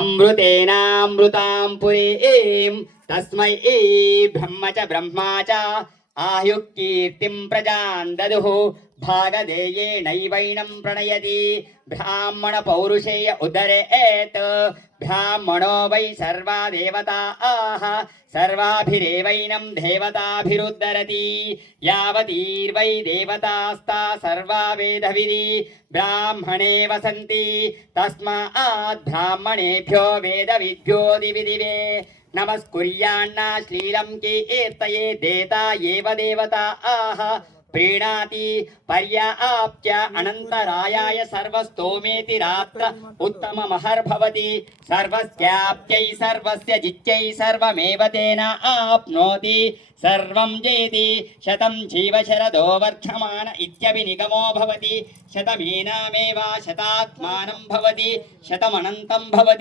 अमृतेनामृतां पुरीं तस्मै ब्रह्म च ब्रह्मा च आयुकीर्तिं प्रजां ददुः भागधेयेनैवैनं प्रणयति ब्राह्मण पौरुषेय उदरेत ब्राह्मणो वै सर्वा देवताः सर्वाभिरेवैनं देवताभिरुद्धरति यावतीर्वै देवतास्ता सर्वा वेदविधि ब्राह्मणे वसन्ति तस्मात् ब्राह्मणेभ्यो वेदविद्यो दिवि दिवे नमस्कुर्यान्ना श्लीलं कीर्तये देता एव देवता आह प्रीणाति पर्याप्त्य अनन्तरायाय सर्वस्तोमेति रात्र उत्तममहर्भवति सर्वस्याप्त्यै सर्वस्य जित्यै सर्वमेव तेन आप्नोति सर्वं जयति शतं जीवशरदो वर्धमान इत्यभिनिगमो भवति शतमेनामेव शतात्मानं भवति शतमनन्तं भवति।